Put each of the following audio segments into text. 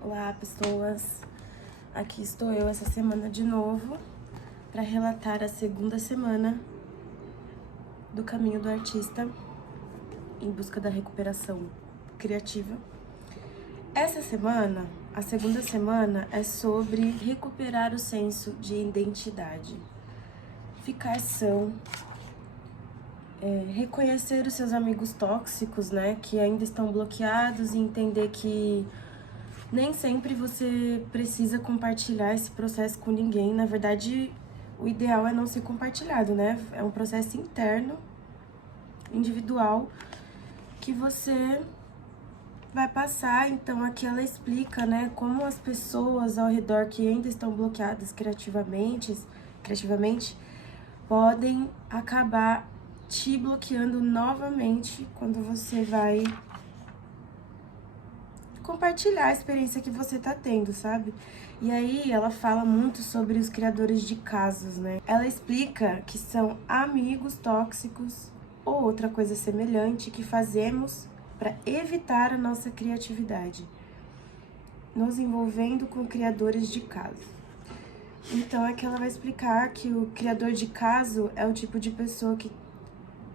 Olá, pessoas! Aqui estou eu essa semana de novo para relatar a segunda semana do caminho do artista em busca da recuperação criativa. Essa semana, a segunda semana, é sobre recuperar o senso de identidade, ficar são, reconhecer os seus amigos tóxicos, né, que ainda estão bloqueados e entender que nem sempre você precisa compartilhar esse processo com ninguém. Na verdade, o ideal é não ser compartilhado, né? É um processo interno, individual, que você vai passar. Então, aqui ela explica, né, como as pessoas ao redor que ainda estão bloqueadas criativamente, podem acabar te bloqueando novamente quando você vai compartilhar a experiência que você tá tendo, sabe? E aí ela fala muito sobre os criadores de casos, né? Ela explica que são amigos tóxicos ou outra coisa semelhante que fazemos para evitar a nossa criatividade, nos envolvendo com criadores de casos. Então é que ela vai explicar que o criador de caso é o tipo de pessoa que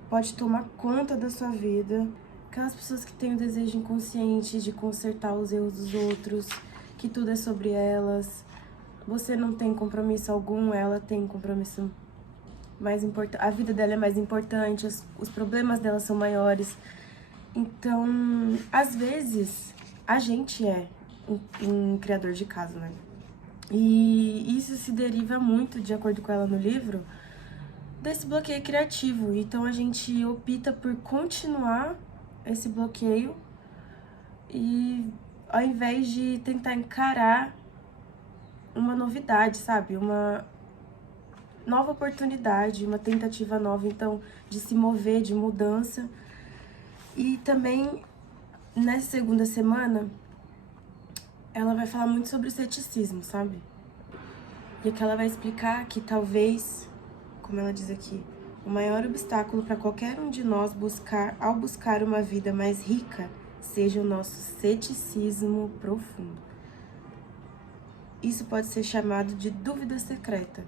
pode tomar conta da sua vida. Aquelas pessoas que têm o desejo inconsciente de consertar os erros dos outros, que tudo é sobre elas. Você não tem compromisso algum, ela tem compromisso mais importante. A vida dela é mais importante, os problemas dela são maiores. Então, às vezes, a gente é um criador de caso, né? E isso se deriva muito, de acordo com ela no livro, desse bloqueio criativo. Então, a gente opta por continuar esse bloqueio e ao invés de tentar encarar uma novidade, sabe? Uma nova oportunidade, uma tentativa nova, então, de se mover, de mudança. E também, nessa segunda semana, ela vai falar muito sobre o ceticismo, sabe? E aqui ela vai explicar que talvez, como ela diz aqui, o maior obstáculo para qualquer um de nós ao buscar uma vida mais rica seja o nosso ceticismo profundo. Isso pode ser chamado de dúvida secreta.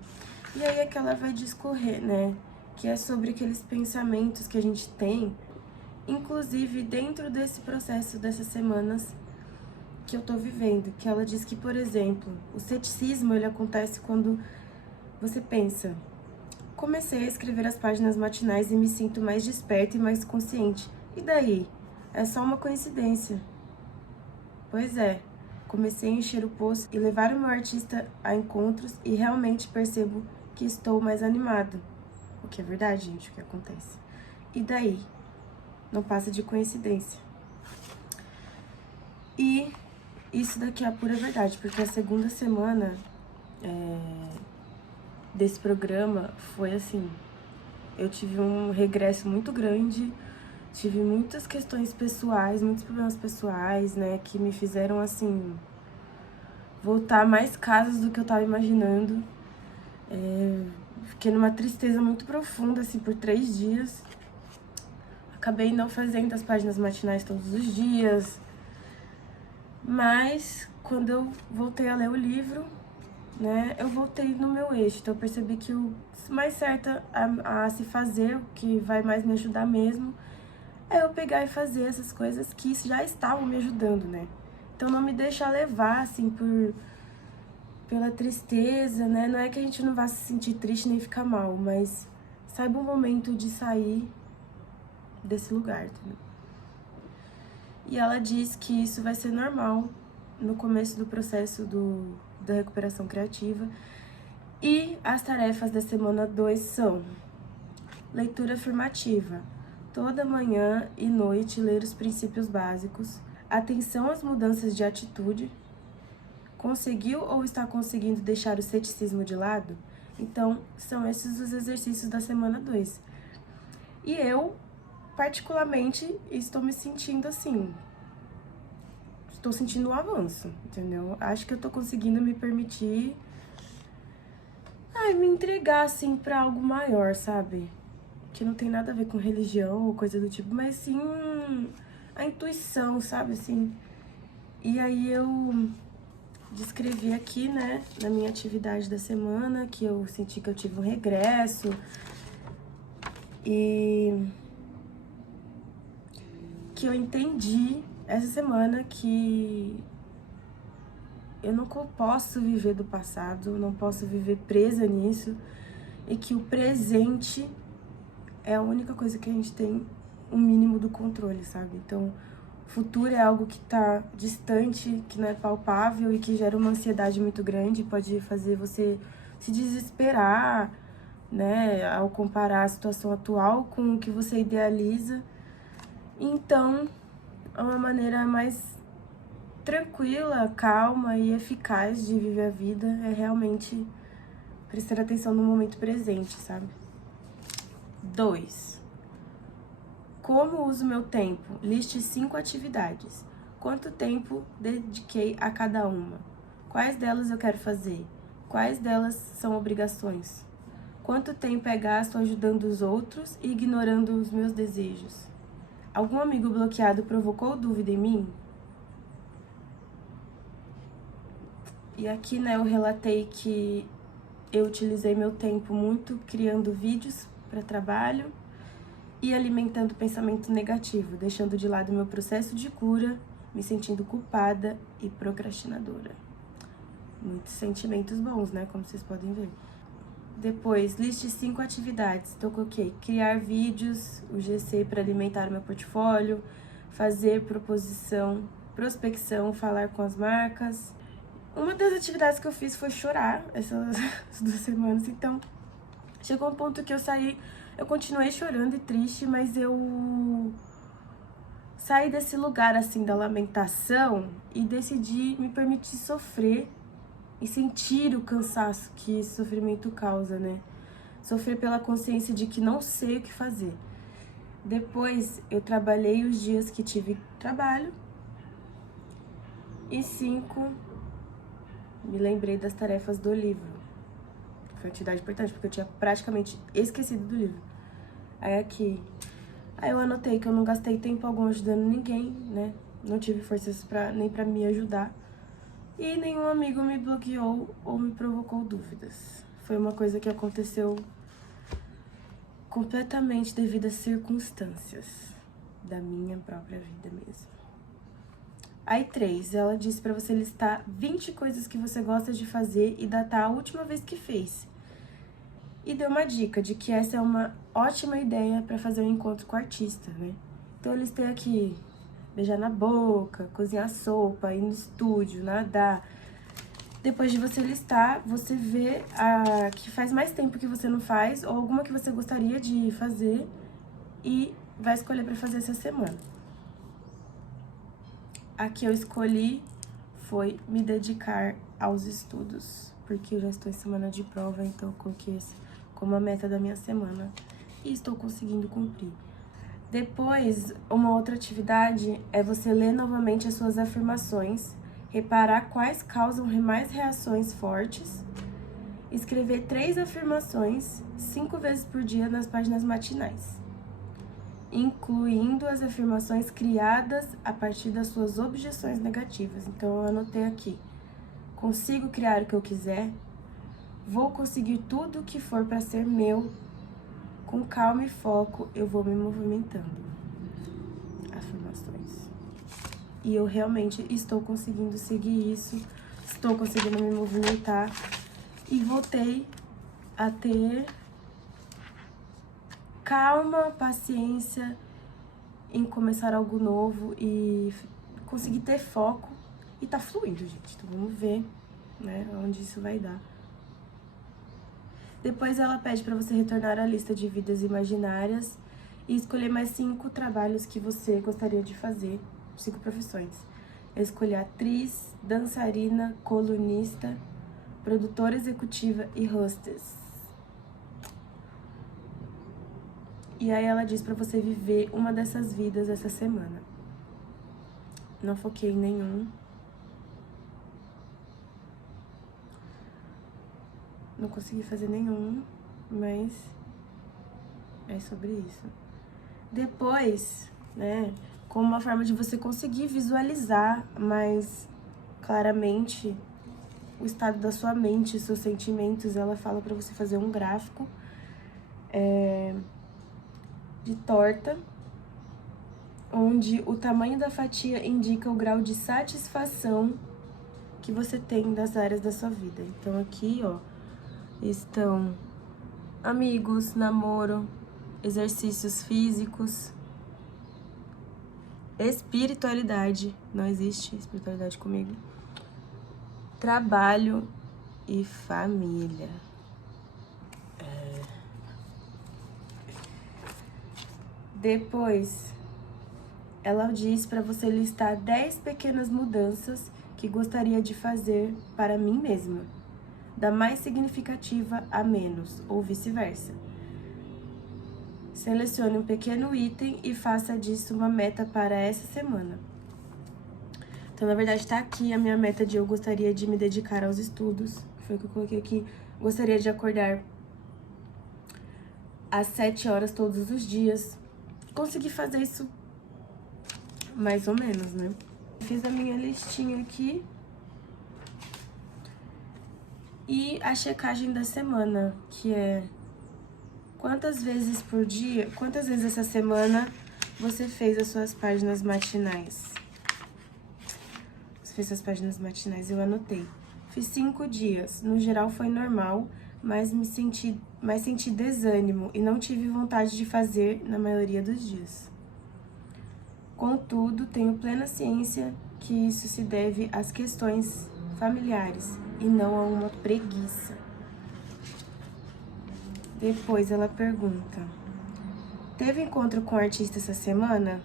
E aí é que ela vai discorrer, né? Que é sobre aqueles pensamentos que a gente tem, inclusive dentro desse processo dessas semanas que eu tô vivendo. Que ela diz que, por exemplo, o ceticismo, ele acontece quando você pensa: comecei a escrever as páginas matinais e me sinto mais desperta e mais consciente. E daí? É só uma coincidência. Pois é, comecei a encher o poço e levar o meu artista a encontros e realmente percebo que estou mais animado. O que é verdade, gente, o que acontece. E daí? Não passa de coincidência. E isso daqui é a pura verdade, porque a segunda semana desse programa foi assim, eu tive um regresso muito grande, tive muitas questões pessoais, muitos problemas pessoais, né, que me fizeram, assim, voltar mais casas do que eu tava imaginando. Fiquei numa tristeza muito profunda, assim, por 3 dias. Acabei não fazendo as páginas matinais todos os dias, mas quando eu voltei a ler o livro, né, eu voltei no meu eixo. Então eu percebi que o mais certo a se fazer, o que vai mais me ajudar mesmo, é eu pegar e fazer essas coisas que já estavam me ajudando, né? Então não me deixar levar, assim, pela tristeza, né? Não é que a gente não vá se sentir triste nem ficar mal, mas saiba o momento de sair desse lugar, entendeu? E ela diz que isso vai ser normal no começo do processo da recuperação criativa. E as tarefas da semana 2 são: leitura afirmativa. Toda manhã e noite ler os princípios básicos. Atenção às mudanças de atitude. Conseguiu ou está conseguindo deixar o ceticismo de lado? Então, são esses os exercícios da semana 2. E eu, particularmente, estou me sentindo assim, estou sentindo um avanço, entendeu? Acho que eu tô conseguindo me permitir, me entregar, assim, pra algo maior, sabe? Que não tem nada a ver com religião ou coisa do tipo, mas sim a intuição, sabe, assim. E aí eu descrevi aqui, né, na minha atividade da semana, que eu senti que eu tive um regresso. E que eu entendi essa semana que eu não posso viver do passado, não posso viver presa nisso, e que o presente é a única coisa que a gente tem um mínimo do controle, sabe? Então, o futuro é algo que tá distante, que não é palpável e que gera uma ansiedade muito grande, pode fazer você se desesperar, né, ao comparar a situação atual com o que você idealiza. Então, é uma maneira mais tranquila, calma e eficaz de viver a vida é realmente prestar atenção no momento presente, sabe? 2. Como uso meu tempo? Liste 5 atividades. Quanto tempo dediquei a cada uma? Quais delas eu quero fazer? Quais delas são obrigações? Quanto tempo é gasto ajudando os outros e ignorando os meus desejos? Algum amigo bloqueado provocou dúvida em mim? E aqui, né, eu relatei que eu utilizei meu tempo muito criando vídeos para trabalho e alimentando pensamento negativo, deixando de lado meu processo de cura, me sentindo culpada e procrastinadora. Muitos sentimentos bons, né, como vocês podem ver. Depois, liste 5 atividades. Então, coloquei criar vídeos, o GC para alimentar o meu portfólio, fazer prospecção, falar com as marcas. Uma das atividades que eu fiz foi chorar essas 2 semanas, então chegou um ponto que eu continuei chorando e triste, mas eu saí desse lugar, assim, da lamentação e decidi me permitir sofrer e sentir o cansaço que esse sofrimento causa, né? Sofrer pela consciência de que não sei o que fazer. Depois, eu trabalhei os dias que tive trabalho. E 5, me lembrei das tarefas do livro. Foi uma atividade importante, porque eu tinha praticamente esquecido do livro. Aí eu anotei que eu não gastei tempo algum ajudando ninguém, né? Não tive forças nem pra me ajudar. E nenhum amigo me bloqueou ou me provocou dúvidas. Foi uma coisa que aconteceu completamente devido às circunstâncias da minha própria vida mesmo. Aí 3, ela disse pra você listar 20 coisas que você gosta de fazer e datar a última vez que fez. E deu uma dica de que essa é uma ótima ideia para fazer um encontro com o artista, né? Então eu listei aqui beijar na boca, cozinhar sopa, ir no estúdio, nadar. Depois de você listar, você vê a que faz mais tempo que você não faz ou alguma que você gostaria de fazer e vai escolher para fazer essa semana. A que eu escolhi foi me dedicar aos estudos, porque eu já estou em semana de prova, então eu coloquei esse como a meta da minha semana e estou conseguindo cumprir. Depois, uma outra atividade é você ler novamente as suas afirmações, reparar quais causam mais reações fortes, escrever 3 afirmações 5 vezes por dia nas páginas matinais, incluindo as afirmações criadas a partir das suas objeções negativas. Então, eu anotei aqui: consigo criar o que eu quiser, vou conseguir tudo o que for para ser meu, com calma e foco eu vou me movimentando. Afirmações. E eu realmente estou conseguindo seguir isso, estou conseguindo me movimentar e voltei a ter calma, paciência em começar algo novo e conseguir ter foco e tá fluindo, gente. Então vamos ver, né, onde isso vai dar. Depois ela pede para você retornar à lista de vidas imaginárias e escolher mais 5 trabalhos que você gostaria de fazer, 5 profissões. Eu escolhi atriz, dançarina, colunista, produtora executiva e hostess. E aí ela diz pra você viver uma dessas vidas essa semana. Não foquei em nenhum. Não consegui fazer nenhum, mas é sobre isso. Depois, né, como uma forma de você conseguir visualizar mais claramente o estado da sua mente, seus sentimentos. Ela fala pra você fazer um gráfico de torta, onde o tamanho da fatia indica o grau de satisfação que você tem das áreas da sua vida. Então aqui, ó, estão amigos, namoro, exercícios físicos, espiritualidade, não existe espiritualidade comigo, trabalho e família. Depois, ela diz para você listar 10 pequenas mudanças que gostaria de fazer para mim mesma, da mais significativa a menos, ou vice-versa. Selecione um pequeno item e faça disso uma meta para essa semana. Então, na verdade, tá aqui a minha meta de eu gostaria de me dedicar aos estudos, que foi o que eu coloquei aqui. Gostaria de acordar às 7 horas todos os dias. Consegui fazer isso mais ou menos, né? Fiz a minha listinha aqui. E a checagem da semana, que é quantas vezes por dia, quantas vezes essa semana você fez as suas páginas matinais. Você fez as páginas matinais, eu anotei. Fiz 5 dias, no geral foi normal, mas senti desânimo e não tive vontade de fazer na maioria dos dias. Contudo, tenho plena ciência que isso se deve às questões familiares e não a uma preguiça. Depois ela pergunta: teve encontro com o artista essa semana?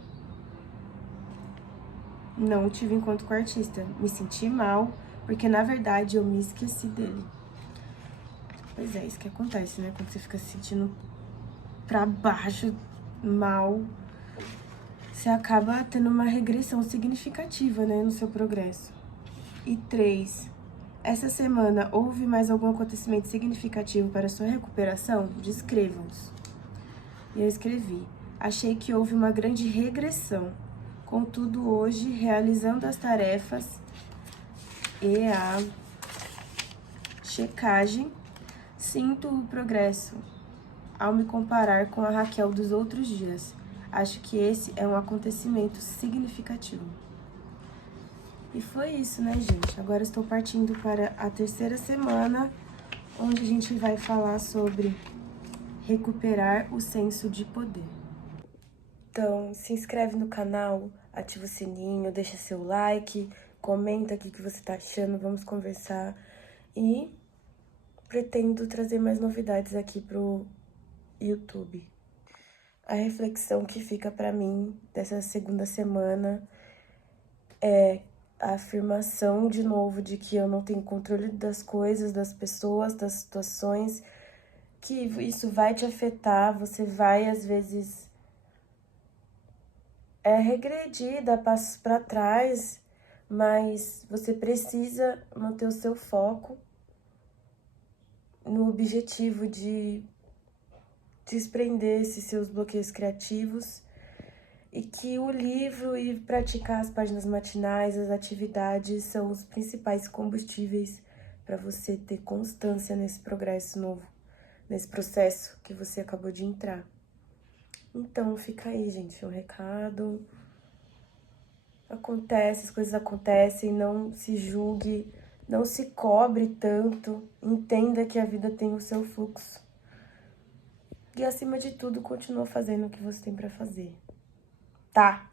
Não tive encontro com o artista. Me senti mal, porque na verdade eu me esqueci dele. Pois é, isso que acontece, né? Quando você fica se sentindo pra baixo, mal, você acaba tendo uma regressão significativa, né, no seu progresso. E 3, essa semana houve mais algum acontecimento significativo para sua recuperação? Descreva-os. E eu escrevi: achei que houve uma grande regressão. Contudo, hoje, realizando as tarefas e a checagem, sinto o progresso ao me comparar com a Raquel dos outros dias. Acho que esse é um acontecimento significativo. E foi isso, né, gente? Agora estou partindo para a terceira semana, onde a gente vai falar sobre recuperar o senso de poder. Então, se inscreve no canal, ativa o sininho, deixa seu like, comenta aqui o que você tá achando, vamos conversar. E pretendo trazer mais novidades aqui pro YouTube. A reflexão que fica pra mim dessa segunda semana é a afirmação de novo de que eu não tenho controle das coisas, das pessoas, das situações, que isso vai te afetar, você vai às vezes regredir, dar passos para trás, mas você precisa manter o seu foco no objetivo de desprender esses seus bloqueios criativos, e que o livro e praticar as páginas matinais, as atividades, são os principais combustíveis para você ter constância nesse progresso novo, nesse processo que você acabou de entrar. Então, fica aí, gente, um recado. Acontece, as coisas acontecem, não se julgue, não se cobre tanto, entenda que a vida tem o seu fluxo. E, acima de tudo, continua fazendo o que você tem pra fazer. Tá?